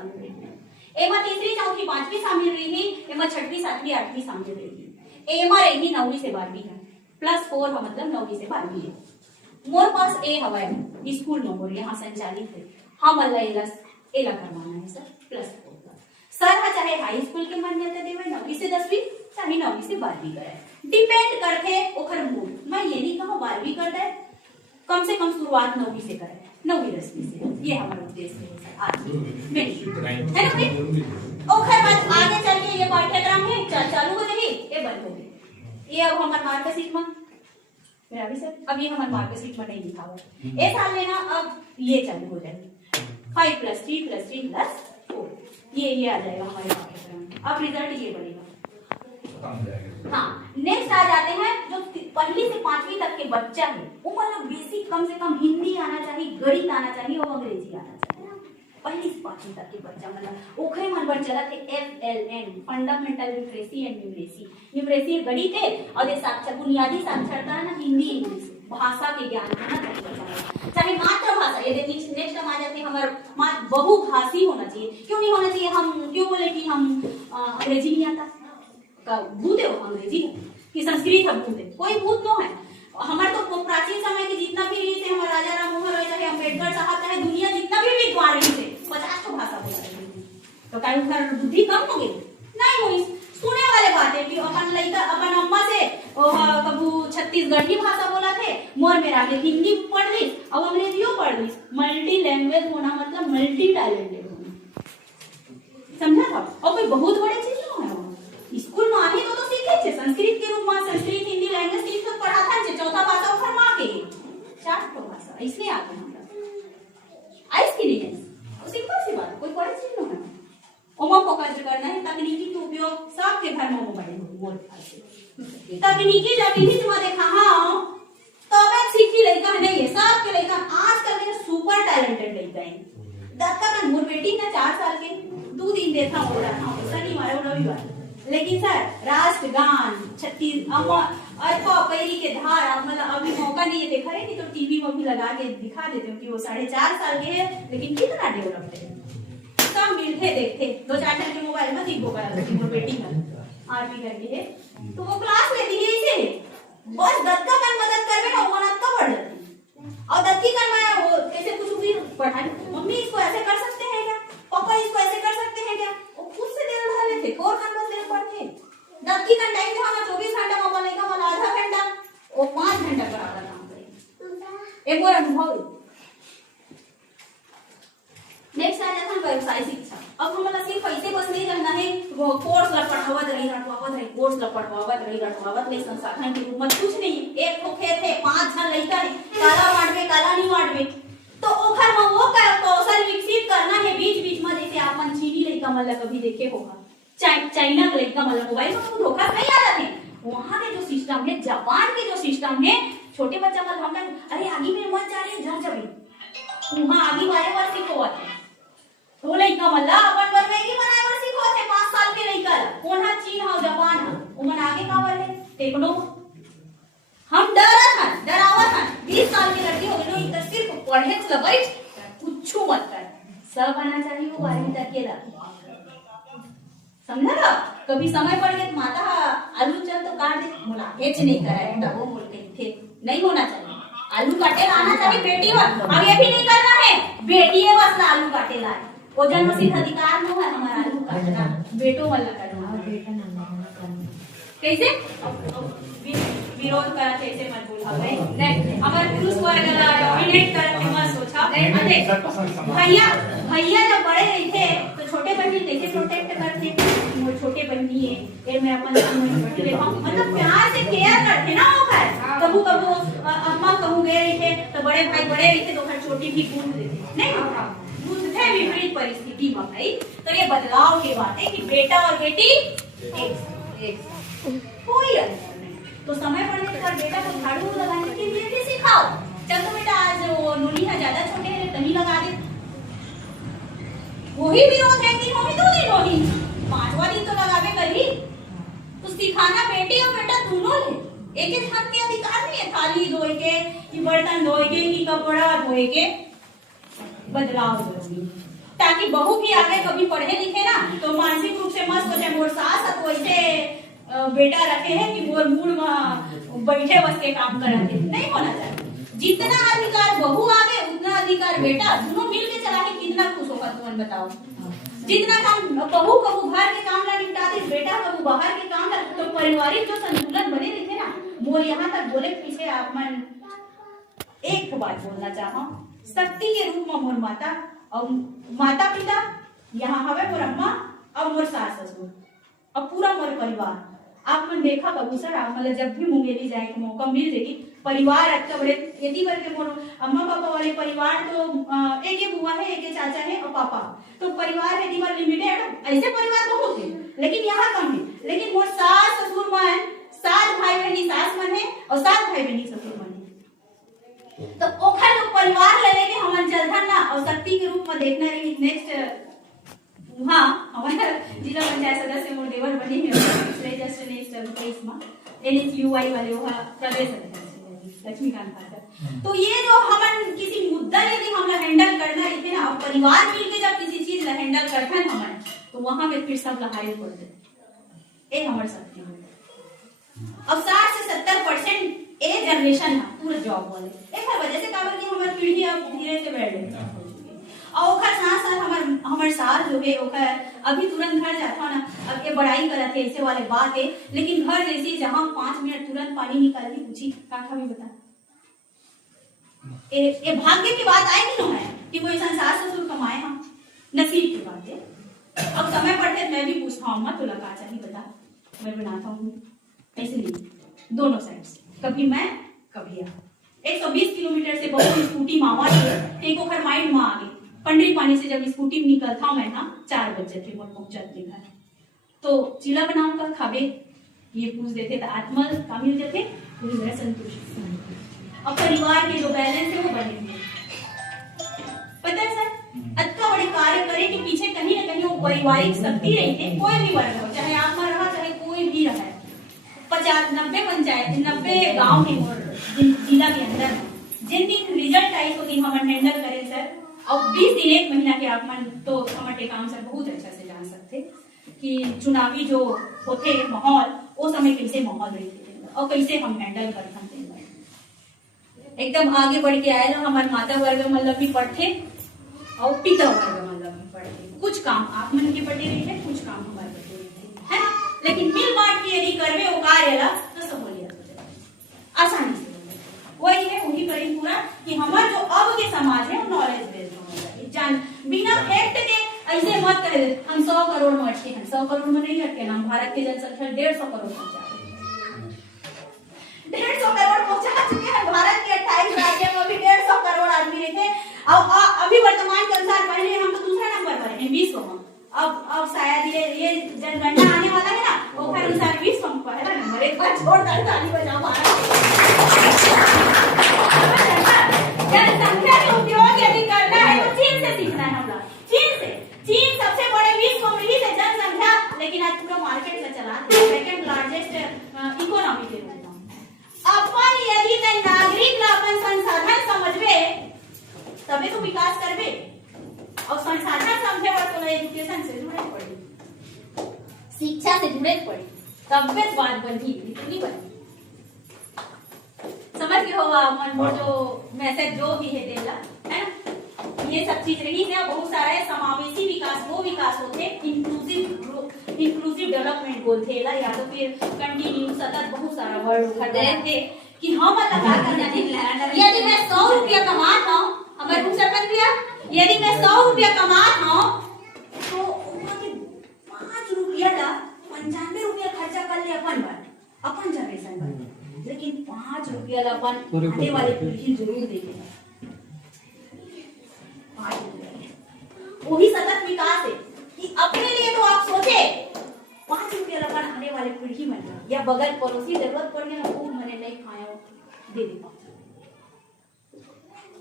शामिल रही। एमा तीसरी चौथी पांचवी शामिल रही, एमा छठवीं सातवीं आठवीं शामिल रही। एमा रही 9वीं से 12वीं है, +4 का मतलब 9वीं से 12वीं है। मोर पास ए हवा स्कूल में मोर यहाँ संचालित है, हम अल्लाह एला करवाना है सर +4 का। सर हा चाहे हाई स्कूल के मान्यता देवे 9वीं से 10वीं, चाहे 9वीं से 12वीं करे, डिपेंड करते ओखर मूड। मैं ये नहीं कहूँ 12वीं कर दे, कम से कम शुरुआत 9वीं से करे, 9वीं 10वीं से। ये हमारा उद्देश्य है सर आज में, है ना भाई। ओखर बाद आगे चल के ये पाठ्यक्रम है चालू हो जाएगी, ये बंद हो गई। ये अब हमारे मार्कशीट में मेरा भी सर, अब ये हमारे मार्कशीट में नहीं लिखा हुआ ये साल लेना, अब ये चालू हो जाएगी 5 + 3 + 3 + 4, ये आ जाएगा हमारे पाठ्यक्रम। अब रिजल्ट ये बनेगा। हाँ, नेक्स्ट आ जाते हैं जो 1ली से 5वीं तक के बच्चा है, वो मतलब बेसिक कम से कम हिंदी आना चाहिए, गणित आना चाहिए और अंग्रेजी आना चाहिए। 1ली से 5वीं तक के बच्चा मतलब ओखरे मन पर चला थे FLN fundamental literacy and numeracy. Numeracy गणित है और ये साक्षर बुनियादी साक्षरता है ना, हिंदी इंग्लिश भाषा के ज्ञान होना चाहिए, चाहे मातृभाषा। ये नेक्स्ट हम आ जाते हैं हमारा बहुभाषी होना चाहिए। क्यों नहीं होना चाहिए, हम क्यों बोले कि हम अंग्रेजी नहीं आता का भूत है, वो अंग्रेजी है कि संस्कृत है भूत है, कोई भूत तो है। हमारे तो प्राचीन समय के जितना भी रीत है, हमारे राजा राम मोहन राय चाहे अम्बेडकर साहब चाहे दुनिया जितना भी विद्वान रीत है 50 तो भाषा बोला है, तो क्या उनका बुद्धि कम हो गई? नहीं हुई। सुने वाले बात है कि अपन लड़का अपन अम्मा से कबू छत्तीसगढ़ी भाषा बोला थे, मोर मेरा के हिंदी पढ़ ली और अंग्रेजियों पढ़ ली। मल्टी लैंग्वेज होना मतलब मल्टी टैलेंटेड होना, समझा था। और कोई बहुत बड़ी चीज नहीं है, स्कूल में आने तो सीखे छे संस्कृत के रूप में, संस्कृत हिंदी लैंग्वेज तीन तो पढ़ा था छे, चौथा भाषा ओखर मां के 4 तो भाषा इसलिए आते हैं हमरा आइस की नहीं है। सिंपल सी बात, कोई बड़ी चीज नहीं है। ओमा फोकस करना है तकनीकी के उपयोग सबके घर में मोबाइल बोल पाए तकनीकी जब इन्हीं में देखा। हाँ, तबे सीखी लड़का नहीं है, सबके लड़का आजकल के सुपर टैलेंटेड लड़का है। दत्ता का मोर बेटी ना 4 साल के 2 दिन देखा हो रहा था शनिवार और रविवार, लेकिन सर राष्ट्रगान छत्तीस अर्थवा पैरी के धार मतलब अभी मौका नहीं है देखा है, नहीं तो टीवी में भी लगा के दिखा देते हो कि वो 4.5 साल के है, लेकिन कितना डेवलप्ड है। सब मिलते देखते 2-4 घंटे के मोबाइल में दिखो करा वो बेटी में आरपी करके है, तो वो क्लास लेती है इसे बस दत्ता का मदद करवे ना वो तो बढ़ जाती। और दत्ती का मैं वो कैसे कुछ भी पढ़ा, मम्मी इसको ऐसे कर सकते हैं क्या, पापा इसको ऐसे कर सकते हैं क्या, वो खुद से दे रहे थे और कर बस पढ़ते। दत्ती का टाइम था ना 24 घंटा मोबाइल लेगा वाला आधा घंटा वो 5 घंटा बराबर काम करे। एक और अनुभव। नेक्स्ट आ जाता है व्यवसाय शिक्षा। अब हमारा सिर्फ ऐसे बस नहीं रहना है वो कोर्स ला पढ़ावत रही रटवावत रही, कोर्स ला पढ़ावत रही रटवावत नहीं, संसाधन के रूप में कुछ नहीं। एक तो खेत है 5 जन लड़का है, काला वाटवे काला नहीं वाटवे, तो ओखर में वो कौशल विकसित करना है बीच बीच में। जैसे आपन चीनी लड़का मतलब कभी देखे होगा, चाइना का लड़का मतलब मोबाइल में धोखा नहीं आ रहा है। वहां के जो सिस्टम है, जापान के जो सिस्टम है, छोटे बच्चा मतलब हम अरे आगे में मत जा रहे जल जबे वहां आगे वाले बार सिखोवत है वो लड़का मतलब अपन बर में की बनाए बर सिखोवत है 5 साल के लड़का कौन है, चीन है जापान है, उमन आगे का बर है टेक्नो। हम डरावत है 20 साल की लड़की हो गई तो सिर्फ पढ़े तो बैठ कुछ मत कर, सब आना चाहिए वो 12वीं तक के ला, समझा ना। कभी समय पड़ गया तो माता आलू चल तो काट दे, बोला हेच नहीं कराए वो बोलते थे नहीं होना चाहिए, आलू काटे लाना चाहिए बेटी बस। अब ये भी नहीं करना है बेटी है बस आलू काटे लाए, वो जन्मसिद्ध अधिकार नहीं है हमारा आलू काटना, बेटो वाला करना बेटा ना कैसे विरोध करा कैसे मत बोला भाई नहीं अगर पुरुष वर्ग डोमिनेट करते मत सोचा। भैया भैया जब बड़े रहे थे तो छोटे बहन कैसे प्रोटेक्ट करते, वो छोटे बहनी है फिर मैं अपन मतलब प्यार से केयर करते ना वो घर। कबू कबू अम्मा कहूँ गए रही थे तो बड़े भाई बड़े रही थे तो घर छोटी भी बूंद देते नहीं बूंद थे विपरीत परिस्थिति में भाई। तो ये बदलाव की बात है कि बेटा और बेटी एक कोई अंतर नहीं। तो समय पड़ने पर बेटा को झाड़ू लगाने के लिए भी सिखाओ, चल तो बेटा आज वो नूनी है ज्यादा छोटे हैं तभी लगा दे, वही विरोध है कि मम्मी 2 दिन होगी 5वां दिन तो लगावे कभी। तो सिखाना बेटी और बेटा दोनों ले, एक एक हाथ के अधिकार नहीं है थाली धोए के कि बर्तन धोए के कि कपड़ा धोए के, बदलाव जरूरी। ताकि बहू भी आगे कभी पढ़े लिखे ना तो मानसिक रूप से मस्त हो जाए। मोर सास तो ऐसे बेटा रखे हैं कि मोर मूड में बैठे बस के काम कराते, नहीं होना चाहिए। जितना अधिकार बहू आगे उतना अधिकार बेटा, दोनों मिल के चला के कितना खुश होगा तुम बताओ। जितना काम बहू कबू घर के काम ला निपटाते, बेटा कबू बाहर के काम ला, तो पारिवारिक जो संतुलन बने रखे ना। मोर यहाँ तक बोले पीछे आप मन एक बात बोलना चाहो, शक्ति के रूप में मोर माता और माता पिता यहाँ हवे, मोर अम्मा और मोर सास ससुर और पूरा मोर परिवार। आप मन देखा कबू सर, आप मतलब जब भी मुंगेरी जाए के मौका मिल जाएगी, परिवार अच्छा बड़े यदि करके मोर अम्मा पापा वाले परिवार तो एक बुआ है, एक चाचा है और पापा, तो परिवार यदि बार लिमिटेड, ऐसे परिवार बहुत है लेकिन यहाँ कम है। लेकिन मोर सास ससुर मन 7 भाई बहनी सास मन है और 7 भाई बहनी ससुर मन है, तो ओखर जो परिवार ले लेके हमन चलथन ना। और शक्ति के रूप में देखना रही नेक्स्ट हाँ हमारा जिला पंचायत सदस्य मोर देवर बनी है पिछले जस्ट नेक्स्ट 23 में एनएसयूआई वाले वहां प्रदेश अध्यक्ष लक्ष्मीकांत भाकर। तो ये जो हमन किसी मुद्दा यदि हम हैंडल करना रहते ना, और परिवार मिलके जब किसी चीज ला हैंडल करथन हमन, तो वहां पे फिर सब लहाई पड़ जाते। ए हमर शक्ति है। अब 60 से 70% ए जनरेशन है पूरा जॉब वाले, एक वजह से काबर कि हमर पीढ़ी अब धीरे से बढ़ रही है। और ओखर साथ साथ हमर सार जो है ओखर अभी तुरंत घर जाता ना, अब ये बड़ाई करत है ऐसे वाले बात है, लेकिन घर जैसी जहां 5 मिनट तुरंत पानी निकाल दी पूछी काका भी बता, ये भाग्य की बात आए कि नहीं है कि वो ऐसा सास ससुर कमाए हम, नसीब की बात है। अब समय पड़ते मैं भी पूछता हूँ, तुला का चाहिए बता, मैं बनाता हूँ ऐसे नहीं, दोनों साइड से, कभी मैं कभी आप। 120 किलोमीटर से बहुत स्कूटी मावा एक ओखर माइंड में आ गई। पंडरी पानी से जब स्कूटी में निकलता हूँ मैं ना 4 बजे थे मोर पहुंचते घर, तो चिला बनाऊं का खाबे ये पूछ देते तो आत्मा का मिल जाते, पूरी मेरा संतुष्ट। अब परिवार के जो बैलेंस है वो बने हुए, पता है सर अत्का बड़े कार्य करे कि पीछे कहीं ना कहीं वो पारिवारिक शक्ति रही है। कोई भी वर्ग हो, चाहे आप में रहा चाहे कोई भी रहा, 50-90 पंचायत 90 गाँव के जिला के अंदर जिन दिन रिजल्ट आई तो दिन हम हैंडल करें सर। और 20 दिन 1 महीना के आप मन तो हमारे काम से बहुत अच्छा से जान सकते कि चुनावी जो होते माहौल वो समय कैसे माहौल रहते और कैसे हम हैंडल करते। एकदम आगे बढ़ के आए ना हमारे माता वर्ग मतलब भी पढ़ते और पिता वर्ग मतलब भी पढ़ते। कुछ काम आप मन के पढ़े रहे हैं, कुछ काम हमारे पढ़े रहते हैं, लेकिन मिल बांट के यदि करवे वो कार्य ला तो सहूलियत हो जाए आसानी से। वही है वही करें पूरा कि हमारा जो अब के समाज है वो नॉलेज बेस्ड होना चाहिए। जान बिना फैक्ट के ऐसे मत करे हम 100 करोड़ में अटके हैं, 100 करोड़ में नहीं अटके ना। भारत की जनसंख्या 150 करोड़ पहुंचा 150 करोड़ पहुंचा चुके हैं। भारत के 28 राज्यों में भी 150 करोड़ आदमी रहते हैं। अब अभी वर्तमान के अनुसार पहले हम तो दूसरा नंबर पर हैं 20 में। अब शायद ये जनगणना आने वाला है ना, वो फिर अनुसार 20 में पहला नंबर। एक बार जोरदार ताली बजाओ भारत। जनसंख्या के उपयोग यदि करना है तो चीन से सीखना है। हम लोग चीन सबसे बड़े विश्व में ही है जनसंख्या, लेकिन आज पूरा मार्केट में चला सेकंड लार्जेस्ट इकोनॉमी के रूप में। अपन यदि नागरिक अपन संसाधन समझवे तबे तो विकास करबे, और संसाधन समझे और तो एजुकेशन से जुड़े पड़े, शिक्षा से जुड़े पड़े, तब पे बात बनी इतनी बनी। समझ के होगा मन वो जो मैसेज जो भी है देला है ना, ये सब चीज रही है। बहुत सारा है समावेशी विकास, वो विकास होते इंक्लूसिव डेवलपमेंट बोलते हैं या तो फिर कंटिन्यू सतत बहुत सारा वर्ड उखड़ते थे कि हम लगा करना चाहिए। यदि मैं 100 रुपया कमाता हूँ, हमारे मुख सरपंच भैया, यदि मैं 100 रुपया कमाता हूँ तो 5 रुपया ला 95 रुपया खर्चा कर ले अपन जनरेशन पर, लेकिन 5 रुपया ला अपन आने वाले पीढ़ी जरूर देखेगा। 5 रुपया वही सतत विकास है कि अपने लिए तो आप सोचे 5 रुपया ला अपन आने वाले पीढ़ी में या बगल पड़ोसी जरूरत पड़ गया ना वो मैंने नहीं खाया दे दे।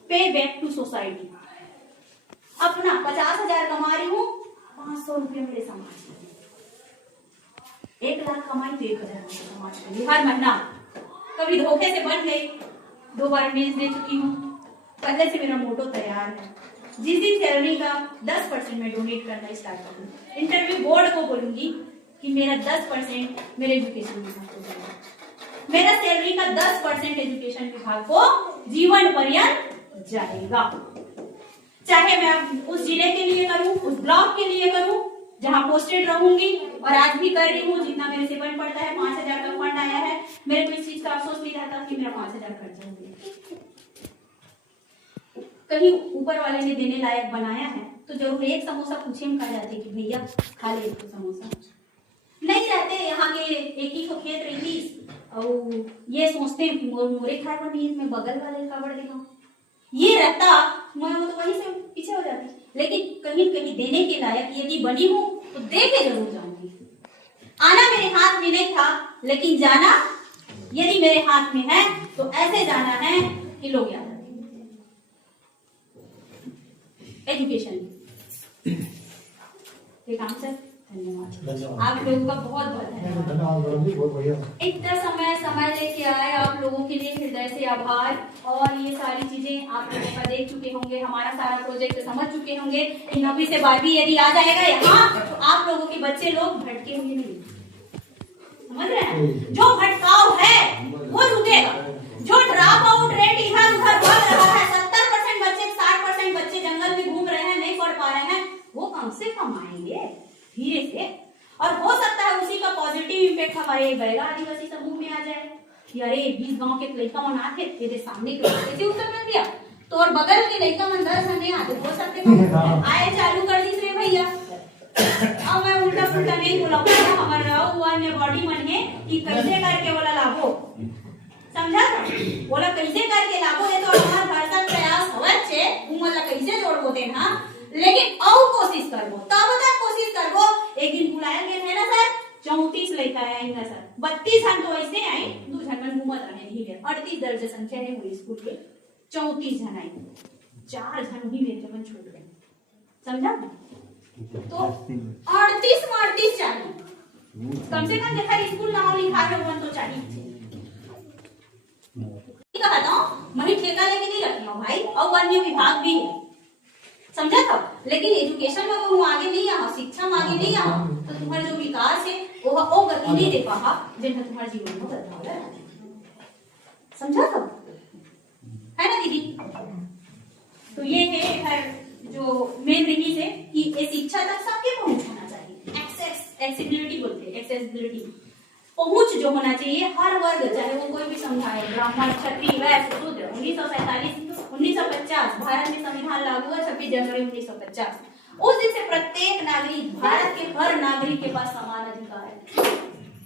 पे बैक टू सोसाइटी। अपना 50,000 कमा रही हूँ, 500 रुपये मेरे समाज के लिए, 1 लाख कमाई तो 1,000 समाज के लिए हर महीना। कभी धोखे से बन गई, 2 बार मेज दे चुकी हूँ, पहले से मेरा मोटो तैयार है, जिस दिन सैलरी का 10% मैं डोनेट करना स्टार्ट करूंगी, इंटरव्यू बोर्ड को बोलूंगी कि मेरा 10% मेरे एजुकेशन विभाग को जाएगा, मेरा सैलरी का 10% एजुकेशन विभाग को जीवन पर्यंत जाएगा। चाहे मैं उस जिले के लिए करूं, उस ब्लॉक के लिए करूं जहां पोस्टेड रहूंगी, और आज भी कर रही हूँ। जितना मेरे से बन पड़ता है, 5,000 का फंड आया है, मेरे को इस चीज का अफसोस नहीं रहता कि मेरा 5,000 खर्चा हो गया। कहीं ऊपर वाले ने देने लायक बनाया है तो जरूर एक समोसा पूछे हम खा जाते कि भैया खा ले एक समोसा। नहीं रहते यहाँ के एक ही को खेत रही और ये सोचते हैं कि मोरे खाए पर नहीं, मैं बगल वाले का बढ़ देगा, ये रहता मैं तो वहीं से पीछे हो जाती। लेकिन कहीं कहीं देने के लायक यदि बनी हूँ तो दे के जरूर जाऊंगी। आना मेरे हाथ में नहीं था, लेकिन जाना यदि मेरे हाथ में है तो ऐसे जाना है कि लोग याद रखें। एजुकेशन ठीक आंसर। धन्यवाद आप लोगों का बहुत बहुत धन्यवाद। इतना समय लेके आए आप लोगों के लिए हृदय से आभार। और ये सारी चीजें आप लोगों का देख चुके होंगे, हमारा सारा प्रोजेक्ट समझ चुके होंगे। 9वीं से 12वीं यदि आ जाएगा यहाँ तो आप लोगों के बच्चे लोग भटके हुए नहीं, समझ रहे हैं? जो भटकाव है वो रुकेगा। जो ड्रॉप आउट रेट इधर उधर बढ़ रहा है, 70% बच्चे 60% बच्चे जंगल में घूम रहे हैं, नहीं पढ़ पा रहे हैं, वो कम से कम आएंगे धीरे से। और हो सकता है उसी का पॉजिटिव इम्पैक्ट हमारे बैगा आदिवासी समूह में आ जाए कि अरे 20 गांव के लड़का मन आते तेरे सामने कैसे उत्तर कर दिया, तो और बगल के लड़का मन 10 नहीं आते, हो सकते आए चालू कर दी रे भैया। अब मैं उल्टा पुल्टा नहीं बोलाऊंगा, हमारा हुआ ने बॉडी मन है कि कैसे करके बोला लाभो, समझा बोला कैसे करके लाभो। ये तो हमारा भरसक प्रयास होवत छे, उमला कैसे जोड़ बोते ना, लेकिन और कोशिश करबो, तब तक कोशिश करबो। एक दिन बुलाया गया है ना सर, 34 लड़का आया ना सर, 32 जन तो ऐसे आए, 2 जन में घूमत रहे ही है। 38 दर्जे संख्या है हुई स्कूल के, 34 जन आए, 4 जन ही मेरे जमन छोड़ गए, समझा? तो 38 चाहिए कम से कम। देखा स्कूल नाम लिखा है वन तो चाहिए। कहता हूँ मैं ठेका लेके नहीं रखी हूँ भाई, और वन्य विभाग भी है, समझा था? लेकिन एजुकेशन में वो आगे नहीं आ, शिक्षा में आगे नहीं आ, तो तुम्हारा जो विकास है वो गति नहीं दे पा जिनका तुम्हारे जीवन में बदलाव है, समझा था? है ना दीदी? तो ये है जो मेन रही है कि ये शिक्षा तक सबके पहुंच होना चाहिए। एक्सेसिबिलिटी बोलते हैं, एक्सेसिबिलिटी पहुंच जो होना चाहिए हर वर्ग, चाहे वो कोई भी समुदाय, ब्राह्मण, क्षत्रिय, वैश्य, शूद्र। 1950 भारत में संविधान लागू हुआ 26 जनवरी 1950। उस दिन से प्रत्येक नागरिक, भारत के हर नागरिक के पास समान अधिकार है।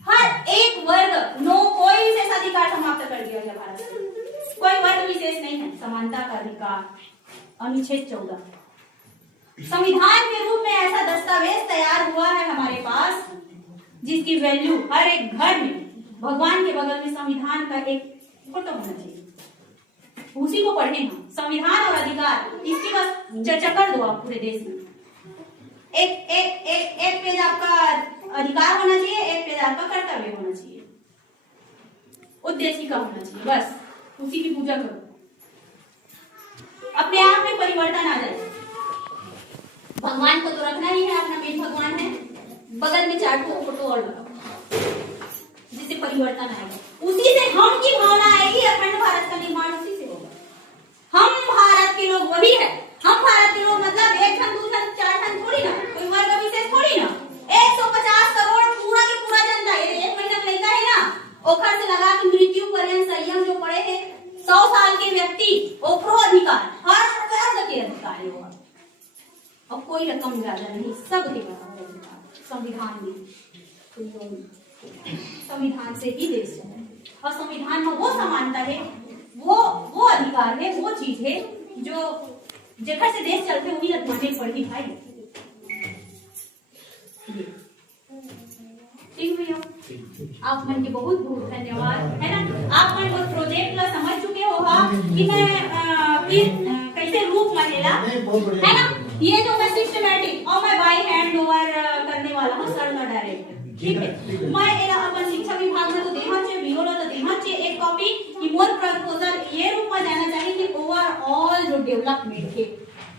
हर एक वर्ग, नो कोई विशेष अधिकार समाप्त कर दिया गया भारत में, कोई वर्ग विशेष नहीं है, समानता का अधिकार। अनुच्छेद 14 संविधान के रूप में ऐसा दस्तावेज तैयार हुआ है हमारे पास जिसकी वैल्यू हर एक घर में, भगवान के बगल में संविधान का एक फोटो होना चाहिए, उसी को पढ़े हम। संविधान और अधिकार, इसकी बस चर्चा कर दो आप पूरे देश में। एक पेज आपका अधिकार होना चाहिए, एक पेज आपका कर्तव्य होना चाहिए, उद्देशिका होना चाहिए, बस उसी की पूजा करो, अपने आप में परिवर्तन आ जाए। भगवान को तो रखना ही है, अपना मेन भगवान है, बगल में 4 फोटो और लगाओ जिससे परिवर्तन आएगा। उसी से हम की भावना आएगी, अखंड भारत का निर्माण उसी से होगा। हम भारत के लोग वही है, हम भारत के लोग मतलब 1 जन 2 जन 4 जन थोड़ी ना, कोई वर्ग विशेष थोड़ी ना, 150 करोड़ पूरा की पूरा जनता। ये 1 महीना लेता है ना, ओखर से लगा के मृत्यु पर्यंत संयम जो पड़े हैं 100 साल के व्यक्ति, ओखरो अधिकार, हर वर्ग के अधिकार है। और कोई रकम ज्यादा नहीं, सब देगा संविधान में। संविधान से ही देश है, और संविधान में वो समानता है, वो अधिकार है, वो चीज है जो जेकर से देश चलते हुए माने पड़ती भाई। ठीक भैया, आप मन के बहुत बहुत धन्यवाद, है ना? आप मन वो प्रोजेक्ट ला समझ चुके हो कि मैं कैसे रूप मनेला, है ना? ये जो मैं सिस्टमैटिक और मैं बाय हैंड ओवर करने वाला हूँ, सर ना डायरेक्ट, ठीक है? मैं एला अपन शिक्षा विभाग में तो देहा छे, बीओ ला तो देहा छे एक कॉपी कि मोर प्रपोजल ये रूप में जाना चाहिए कि ओवरऑल जो डेवलपमेंट है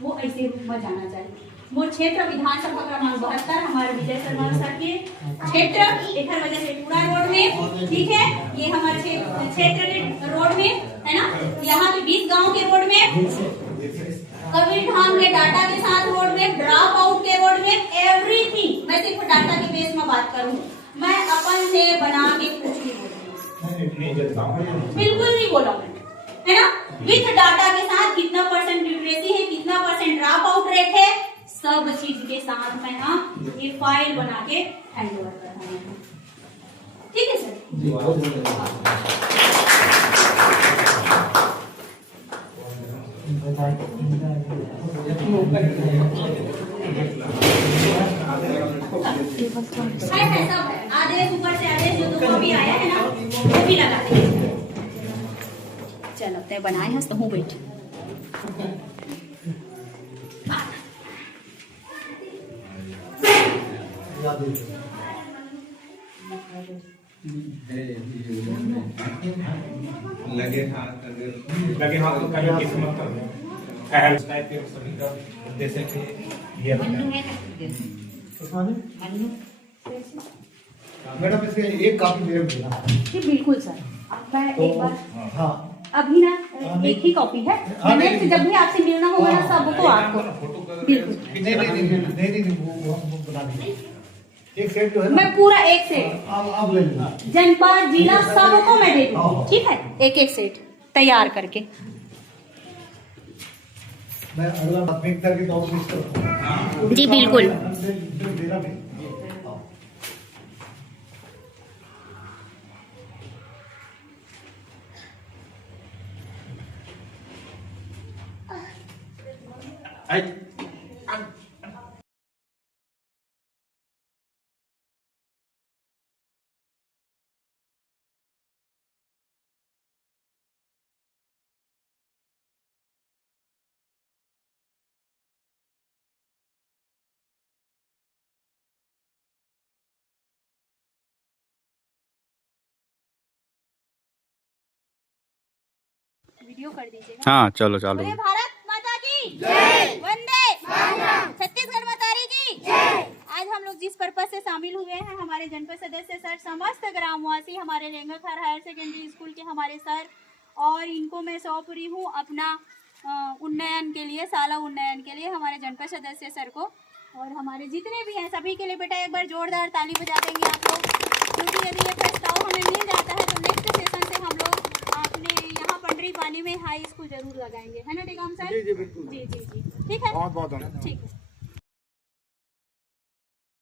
वो ऐसे में जाना चाहिए। मोर क्षेत्र विधानसभा क्रमांक 72 हमारे विजय शर्मा सर के क्षेत्र एक वजह से पूरा रोड में, ठीक है, ये हमारे क्षेत्र के रोड में है ना, यहाँ के 20 गांव के रोड में, कबीर धाम के डाटा के साथ रोड में, ड्रॉप आउट के रोड में, एवरीथिंग। मैं सिर्फ डाटा के बेस में बात करूँ, मैं अपन से बना के कुछ नहीं बोलूँ, बिल्कुल नहीं बोला है ना। विथ डाटा के साथ कितना परसेंट लिटरेसी है, कितना परसेंट ड्रॉप आउट रेट है, सब चीज के साथ मैं ना ये फाइल बना के हैंड ओवर कर रहा हूँ। ठीक है सर? है सब है, आदेश ऊपर से आदेश जो तुमको भी आया है ना वो भी लगा दीजिए। चलो तय बनाए हैं तो हूँ बैठ लगे हाथ तो कहीं किस्मत कर दो टाइप के सभी का जैसे कि ये मैडम इसके एक कॉपी मेरे को देना। जी बिल्कुल सर, मैं एक बार हाँ अभी ना एक ही कॉपी है, नेक्स्ट जब भी आपसे मिलना होगा ना सबको आपको बिल्कुल नहीं वो बना देंगे। एक सेट जो है ना, मैं पूरा एक सेट आप ले लेना, जनपद जिला सबको मैं दे दूंगी, ठीक है, एक एक सेट तैयार करके। मैं अगला प्राथमिक करके तो ऑफिस करूँ जी बिल्कुल। देना भी वीडियो कर दीजिएगा। हाँ चलो चालू। बोले भारत माता की जय, वंदे मातरम, छत्तीसगढ़ मातारी की जय। आज हम लोग जिस पर्पज से शामिल हुए हैं, हमारे जनपद सदस्य सर, समस्त ग्रामवासी, हमारे रेंगाखार हायर सेकेंडरी स्कूल के हमारे सर, और इनको मैं सौंप रही हूँ अपना उन्नयन के लिए, शाला उन्नयन के लिए, हमारे जनपद सदस्य सर को, और हमारे जितने भी हैं सभी के लिए बेटा एक बार जोरदार ताली बजा देंगे आप लोग, क्योंकि यदि ये प्रस्ताव हमें मिल जाता है तो नेक्स्ट सेशन से हम लोग अपने यहाँ पंडरी पानी में हाई स्कूल जरूर लगाएंगे, है ना टेकाम सर? जी बिल्कुल जी जी जी, ठीक है, बहुत बहुत ठीक है।